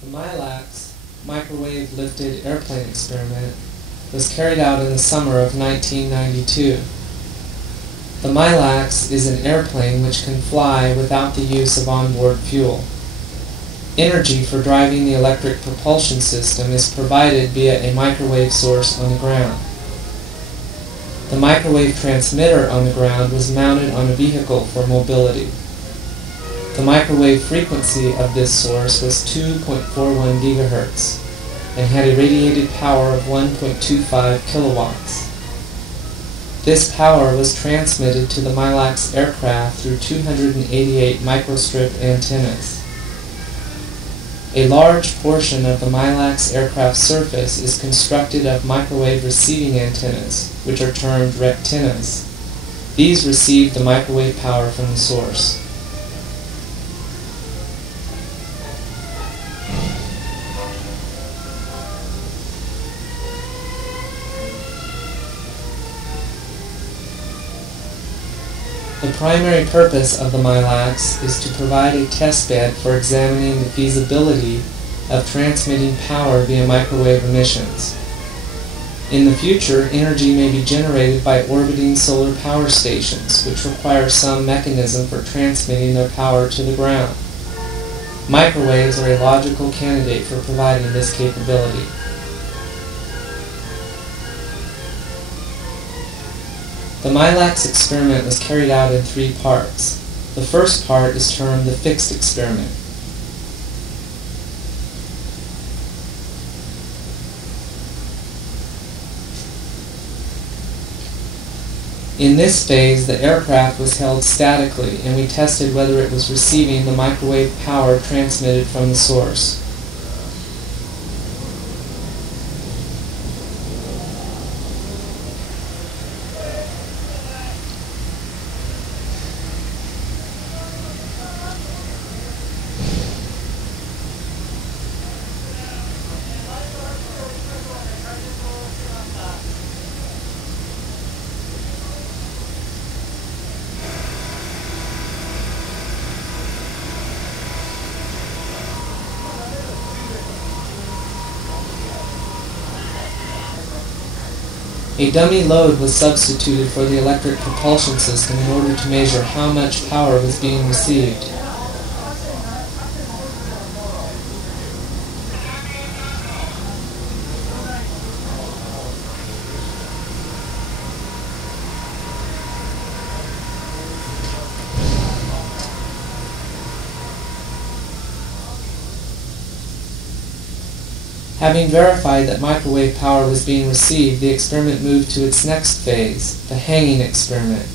The MILAX microwave-lifted airplane experiment was carried out in the summer of 1992. The MILAX is an airplane which can fly without the use of onboard fuel. Energy for driving the electric propulsion system is provided via a microwave source on the ground. The microwave transmitter on the ground was mounted on a vehicle for mobility. The microwave frequency of this source was 2.41 gigahertz and had a radiated power of 1.25 kilowatts. This power was transmitted to the MILAX aircraft through 288 microstrip antennas. A large portion of the MILAX aircraft surface is constructed of microwave receiving antennas, which are termed rectinas. These receive the microwave power from the source. The primary purpose of the MILAX is to provide a testbed for examining the feasibility of transmitting power via microwave emissions. In the future, energy may be generated by orbiting solar power stations, which require some mechanism for transmitting their power to the ground. Microwaves are a logical candidate for providing this capability. The MILAX experiment was carried out in 3 parts. The first part is termed the fixed experiment. In this phase, the aircraft was held statically, and we tested whether it was receiving the microwave power transmitted from the source. A dummy load was substituted for the electric propulsion system in order to measure how much power was being received. Having verified that microwave power was being received, the experiment moved to its next phase, the hanging experiment.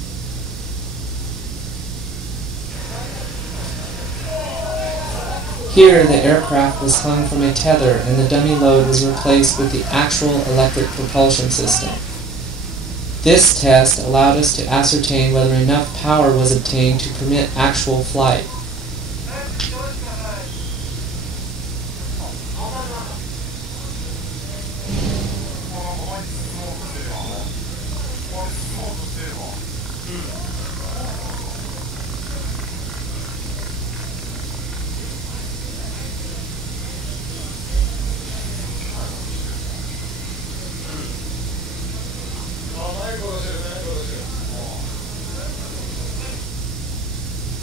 Here, the aircraft was hung from a tether and the dummy load was replaced with the actual electric propulsion system. This test allowed us to ascertain whether enough power was obtained to permit actual flight.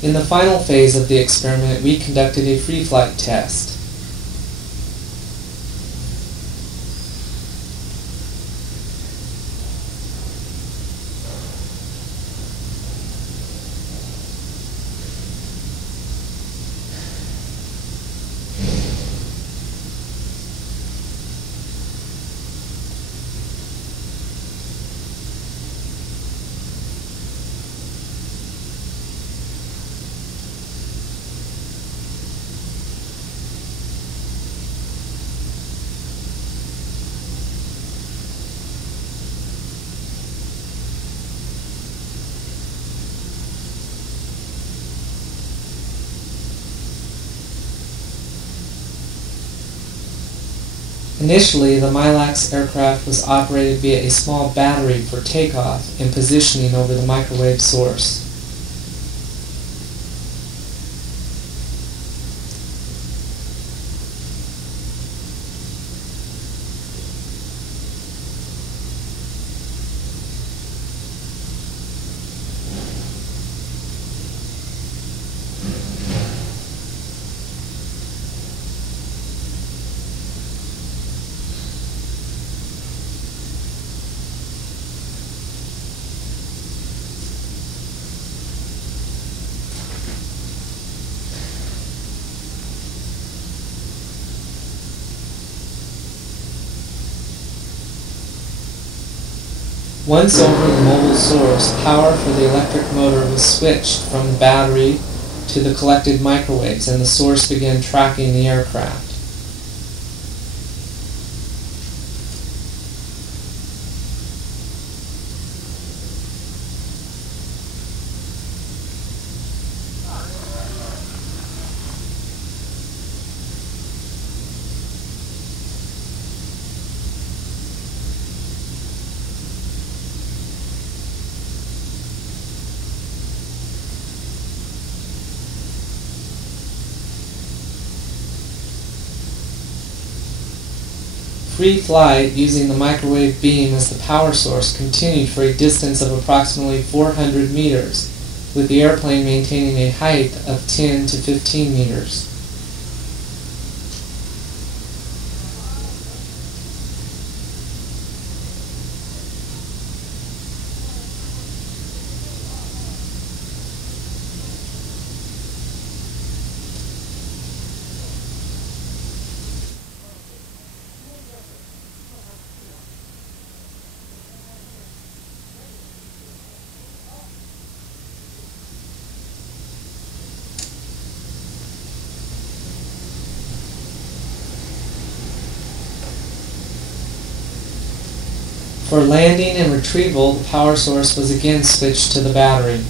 In the final phase of the experiment, we conducted a free flight test. Initially, the MILAX aircraft was operated via a small battery for takeoff and positioning over the microwave source. Once over the mobile source, power for the electric motor was switched from the battery to the collected microwaves, and the source began tracking the aircraft. Free flight using the microwave beam as the power source continued for a distance of approximately 400 meters, with the airplane maintaining a height of 10 to 15 meters. For landing and retrieval, the power source was again switched to the battery.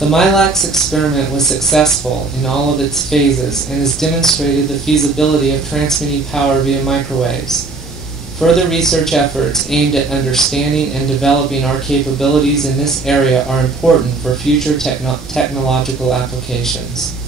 The MILAX experiment was successful in all of its phases and has demonstrated the feasibility of transmitting power via microwaves. Further research efforts aimed at understanding and developing our capabilities in this area are important for future technological applications.